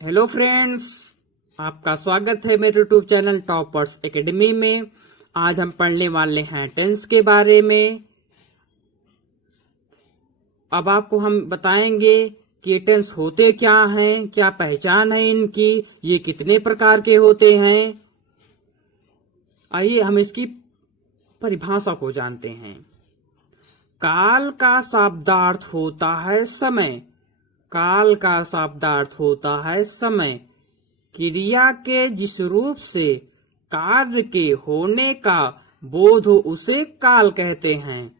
Hello friends, आपका स्वागत है मेरे यूट्यूब चैनल टॉपर्स एकेडमी में। आज हम पढ़ने वाले हैं टेंस के बारे में। अब आपको हम बताएंगे कि ये टेंस होते क्या हैं, क्या पहचान है इनकी, ये कितने प्रकार के होते हैं। आइए हम इसकी परिभाषा को जानते हैं। काल का शाब्दार्थ होता है समय। काल का शाब्दार्थ होता है समय। क्रिया के जिस रूप से कार्य के होने का बोध हो उसे काल कहते हैं।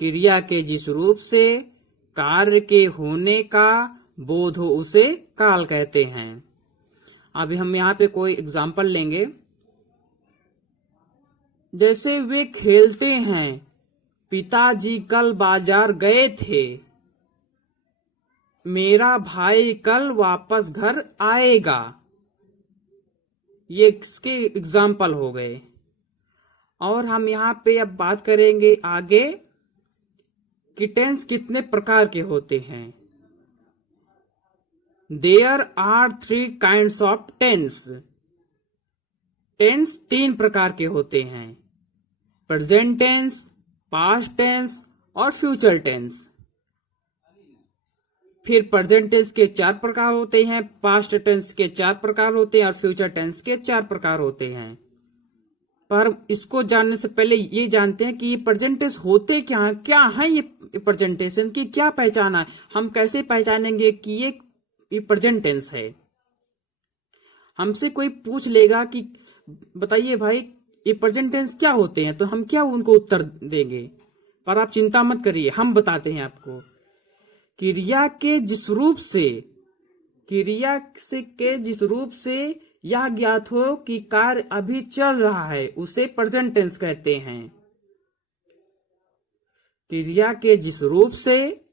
क्रिया के जिस रूप से कार्य के होने का बोध हो उसे काल कहते हैं। अभी हम यहाँ पे कोई एग्जाम्पल लेंगे। जैसे वे खेलते हैं, पिताजी कल बाजार गए थे, मेरा भाई कल वापस घर आएगा। ये इसके एग्जाम्पल हो गए। और हम यहाँ पे अब बात करेंगे आगे कि टेंस कितने प्रकार के होते हैं। There are 3 kinds of tense. Tense 3 प्रकार के होते हैं: प्रेजेंट टेंस, पास्ट टेंस और फ्यूचर टेंस। फिर प्रेजेंट टेंस के 4 प्रकार होते हैं, पास्ट टेंस के 4 प्रकार होते हैं और फ्यूचर टेंस के 4 प्रकार होते हैं। पर इसको जानने से पहले ये जानते हैं कि ये प्रेजेंट टेंस होते क्या हैं, क्या है ये प्रेजेंटेशन की क्या पहचान है। हम कैसे पहचानेंगे कि ये प्रेजेंट टेंस है। हमसे कोई पूछ लेगा कि बताइए भाई ये प्रेजेंट टेंस क्या होते हैं, तो हम क्या उनको उत्तर देंगे। पर आप चिंता मत करिए, हम बताते हैं आपको। क्रिया के जिस रूप से यह ज्ञात हो कि कार्य अभी चल रहा है उसे प्रेजेंट टेंस कहते हैं। क्रिया के जिस रूप से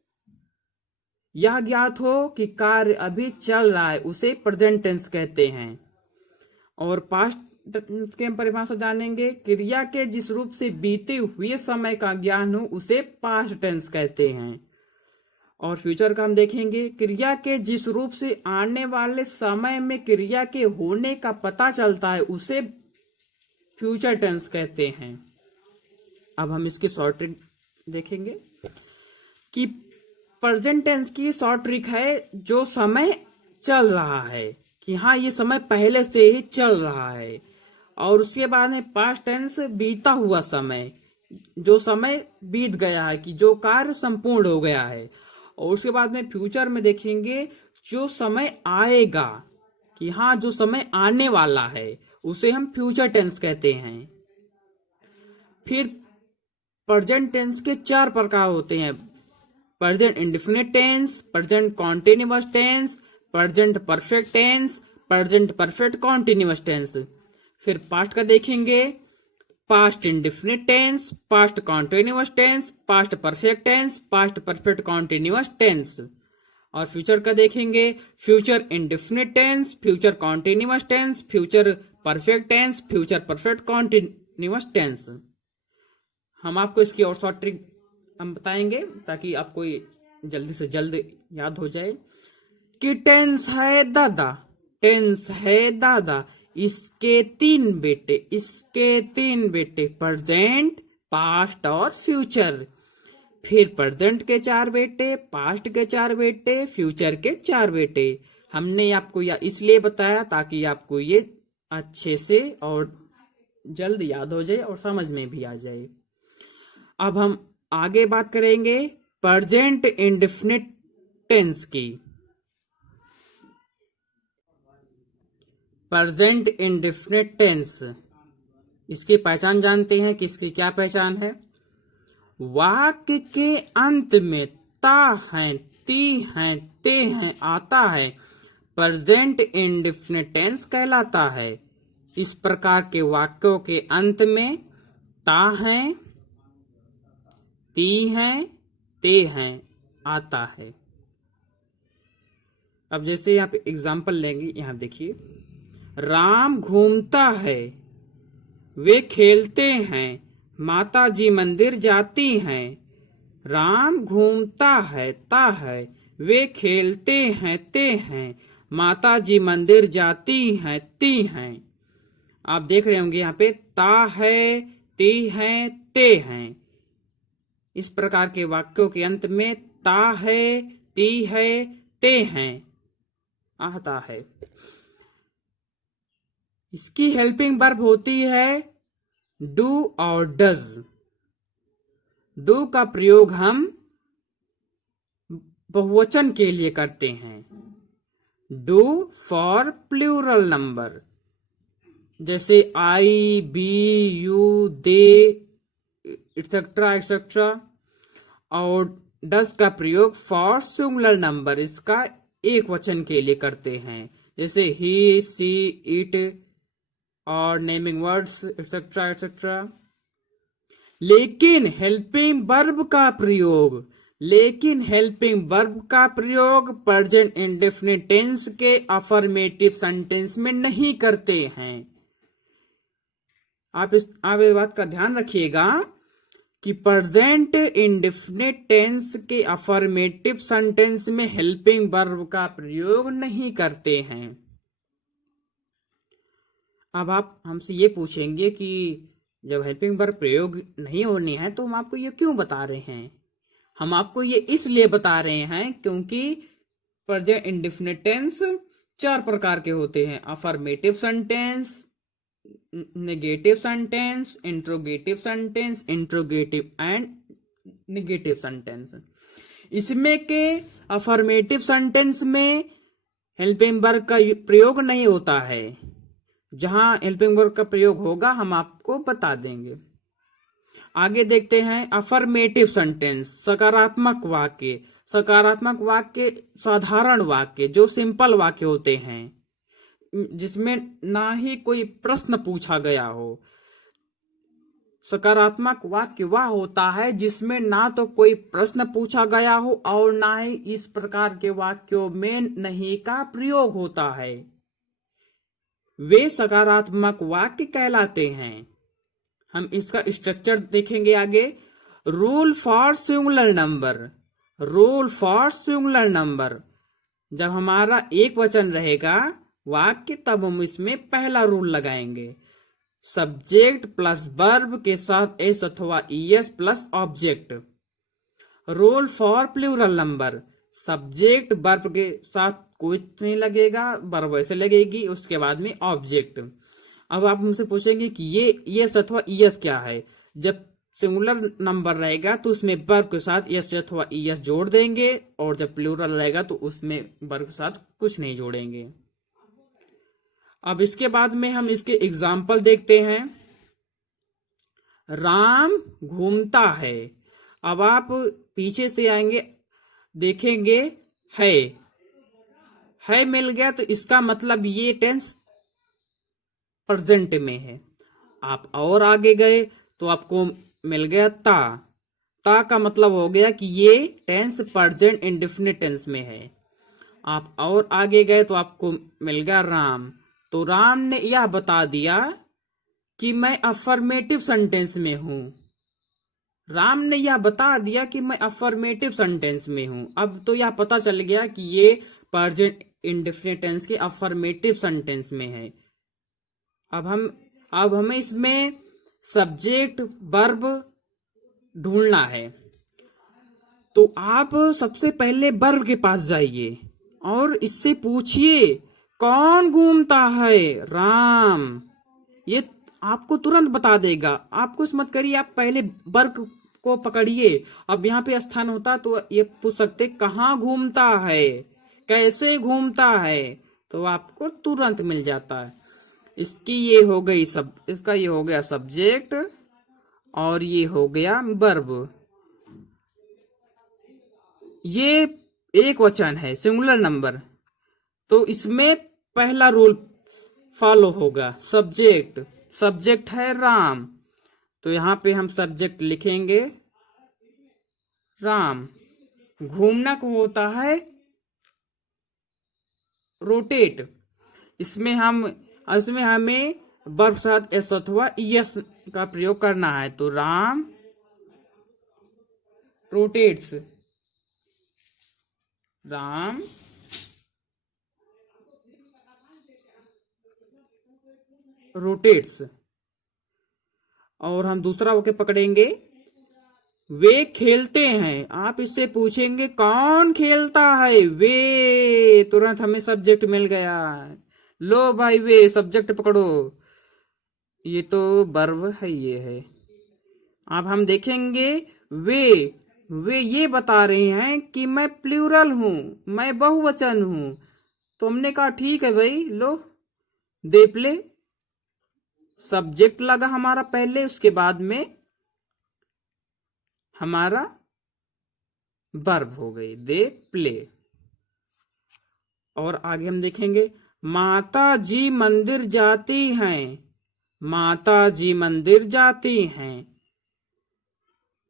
यह ज्ञात हो कि कार्य अभी चल रहा है उसे प्रेजेंट टेंस कहते हैं। और पास्ट टेंस की हम परिभाषा जानेंगे। क्रिया के जिस रूप से बीते हुए समय का ज्ञान हो उसे पास्ट टेंस कहते हैं। और फ्यूचर का हम देखेंगे। क्रिया के जिस रूप से आने वाले समय में क्रिया के होने का पता चलता है उसे फ्यूचर टेंस कहते हैं। अब हम इसकी शॉर्ट ट्रिक देखेंगे कि प्रेजेंट टेंस की शॉर्ट ट्रिक है जो समय चल रहा है, कि हाँ ये समय पहले से ही चल रहा है। और उसके बाद में पास्ट टेंस बीता हुआ समय, जो समय बीत गया है, कि जो कार्य संपूर्ण हो गया है। और उसके बाद में फ्यूचर में देखेंगे जो समय आएगा, कि हाँ जो समय आने वाला है उसे हम फ्यूचर टेंस कहते हैं। फिर प्रेजेंट टेंस के 4 प्रकार होते हैं: present indefinite tense, present continuous tense, present perfect tense, present perfect continuous tense. फिर पास्ट का देखेंगे: past indefinite tense, past continuous tense, past perfect tense, past perfect continuous tense. और फ्यूचर का देखेंगे: future indefinite tense, future continuous tense, future perfect tense, future perfect continuous tense. हम आपको इसकी और शॉर्ट ट्रिक हम बताएंगे ताकि आपको जल्दी से जल्द याद हो जाए। कि टेंस है दादा, टेंस है दादा, इसके 3 बेटे, प्रेजेंट, पास्ट और फ्यूचर। फिर प्रेजेंट के 4 बेटे, पास्ट के 4 बेटे, फ्यूचर के 4 बेटे। हमने आपको यह इसलिए बताया ताकि आपको ये अच्छे से और जल्द याद हो जाए और समझ में भी आ जाए। अब हम आगे बात करेंगे प्रेजेंट इंडेफिनिट टेंस की। प्रेजेंट इंडेफिनिट टेंस, इसकी पहचान जानते हैं कि इसकी क्या पहचान है। वाक्य के अंत में ता है, ती है, ते है आता है, प्रेजेंट इंडेफिनिट टेंस कहलाता है। इस प्रकार के वाक्यों के अंत में ता है, ती है, ते है आता है। अब जैसे यहाँ पे एग्जाम्पल लेंगे, यहाँ देखिए। राम घूमता है, वे खेलते हैं, माता जी मंदिर जाती हैं। राम घूमता है ता है, वे खेलते हैं ते हैं, माता जी मंदिर जाती हैं, ती हैं। आप देख रहे होंगे यहाँ पे ता है, ती है, ते हैं। इस प्रकार के वाक्यों के अंत में ता है, ती है, ते हैं आता है। इसकी हेल्पिंग वर्ब होती है डू और डज। डू का प्रयोग हम बहुवचन के लिए करते हैं। डू फॉर प्लूरल नंबर, जैसे I, we, you, they etcetera etcetera. और डज का प्रयोग फॉर सिंगुलर नंबर, इसका एक वचन के लिए करते हैं, जैसे ही, सी, इट और नेमिंग वर्ड्स एक्सेट्रा एक्सेट्रा। लेकिन हेल्पिंग वर्ब का प्रयोग प्रेजेंट इंडेफिनिट टेंस के अफर्मेटिव सेंटेंस में नहीं करते हैं। आप ये बात का ध्यान रखिएगा कि प्रेजेंट इंडेफिनिट टेंस के अफर्मेटिव सेंटेंस में हेल्पिंग वर्ब का प्रयोग नहीं करते हैं। अब आप हमसे ये पूछेंगे कि जब हेल्पिंग वर्ब प्रयोग नहीं होनी है तो हम आपको ये क्यों बता रहे हैं? हम आपको ये इसलिए बता रहे हैं क्योंकि प्रेजेंट इंडेफिनिट टेंस 4 प्रकार के होते हैं: affirmative sentence, negative sentence, interrogative sentence, interrogative and negative sentence. इसमें के अफर्मेटिव सेंटेंस में हेल्पिंग वर्ब का प्रयोग नहीं होता है। जहां हेल्पिंग वर्ब का प्रयोग होगा हम आपको बता देंगे। आगे देखते हैं अफर्मेटिव सेंटेंस, सकारात्मक वाक्य। सकारात्मक वाक्य साधारण वाक्य, जो सिंपल वाक्य होते हैं, जिसमें ना ही कोई प्रश्न पूछा गया हो। सकारात्मक वाक्य वह होता है जिसमें ना तो कोई प्रश्न पूछा गया हो और ना ही इस प्रकार के वाक्यों में नहीं का प्रयोग होता है। वे सकारात्मक वाक्य कहलाते हैं। हम इसका स्ट्रक्चर देखेंगे आगे। Rule for singular number. Rule for singular number, जब हमारा एक वचन रहेगा वाक्य तब हम इसमें पहला रूल लगाएंगे। सब्जेक्ट प्लस वर्ब के साथ एस अथवा ES plus object. Rule for plural number, subject verb के साथ कुछ नहीं लगेगा, वर्ब वैसे लगेगी, उसके बाद में ऑब्जेक्ट। अब आप हमसे पूछेंगे कि ये यस अथवा ईएस क्या है? जब सिंगुलर नंबर रहेगा तो उसमें वर्ब के साथ यस अथवा ईएस जोड़ देंगे, और जब प्लूरल रहेगा तो उसमें वर्ब के साथ कुछ नहीं जोड़ेंगे। अब इसके बाद में हम इसके एग्जाम्पल देखते हैं। राम घूमता है। अब आप पीछे से आएंगे, देखेंगे है मिल गया तो इसका मतलब ये टेंस प्रेजेंट में है। आप और आगे गए तो आपको मिल गया ता का मतलब हो गया कि ये टेंस प्रेजेंट इंडेफिनिट टेंस में है। आप और आगे गए तो आपको मिल गया राम। तो राम ने यह बता दिया कि मैं अफर्मेटिव सेंटेंस में हूं। राम ने यह बता दिया कि मैं अफर्मेटिव सेंटेंस में हूं। अब तो यह पता चल गया कि ये प्रेजेंट इंडेफिनिट टेंस के अफर्मेटिव सेंटेंस में है। अब हमें इसमें सब्जेक्ट वर्ब ढूंढना है। तो आप सबसे पहले वर्ब के पास जाइए और इससे पूछिए कौन घूमता है? राम। ये आपको तुरंत बता देगा। आप कुछ मत करिए, आप पहले वर्ब को पकड़िए। अब यहाँ पे स्थान होता तो ये पूछ सकते कहाँ घूमता है, कैसे घूमता है, तो आपको तुरंत मिल जाता है। इसकी ये हो गई इसका ये हो गया सब्जेक्ट और ये हो गया वर्ब। ये एक वचन है, सिंगुलर नंबर, तो इसमें पहला रूल फॉलो होगा। सब्जेक्ट है राम, तो यहां पे हम सब्जेक्ट लिखेंगे राम। घूमना को होता है रोटेट। इसमें हमें वर्ब साथ एस अथवा ईएस का प्रयोग करना है। तो राम रोटेट्स। राम रोटेट्स। और हम दूसरा वाक्य पकड़ेंगे, वे खेलते हैं। आप इससे पूछेंगे कौन खेलता है, वे, तुरंत हमें सब्जेक्ट मिल गया। लो भाई, वे सब्जेक्ट पकड़ो, ये तो वर्ब है, ये है। अब हम देखेंगे वे ये बता रहे हैं कि मैं प्लूरल हूं, मैं बहुवचन हूं। तो हमने कहा ठीक है भाई, लो दे प्ले, सब्जेक्ट लगा हमारा पहले, उसके बाद में हमारा वर्ब हो गई दे प्ले। और आगे हम देखेंगे, माता जी मंदिर जाती हैं। माता जी मंदिर जाती हैं।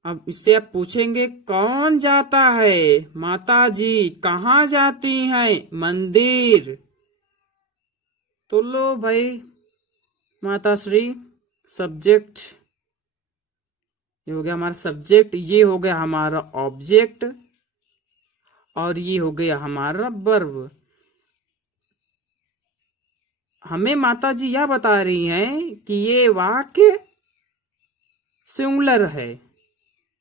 अब इससे आप पूछेंगे कौन जाता है, माता जी कहाँ जाती हैं, मंदिर। तो लो भाई माता श्री, सब्जेक्ट, ये हो गया हमारा सब्जेक्ट, ये हो गया हमारा ऑब्जेक्ट, और ये हो गया हमारा वर्ब। हमें माता जी यह बता रही हैं कि ये वाक्य सिंगुलर है,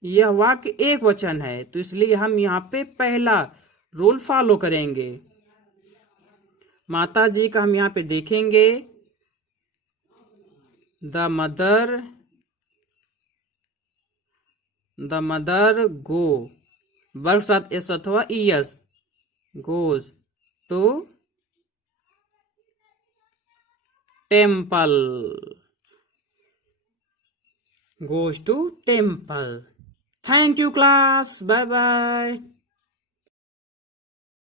यह वाक्य एक वचन है, तो इसलिए हम यहाँ पे पहला रूल फॉलो करेंगे। माता जी का हम यहाँ पे देखेंगे, द मदर गो, वर्ब साथ एस अथवा ES, goes to temple, goes to temple. Thank you class, bye bye.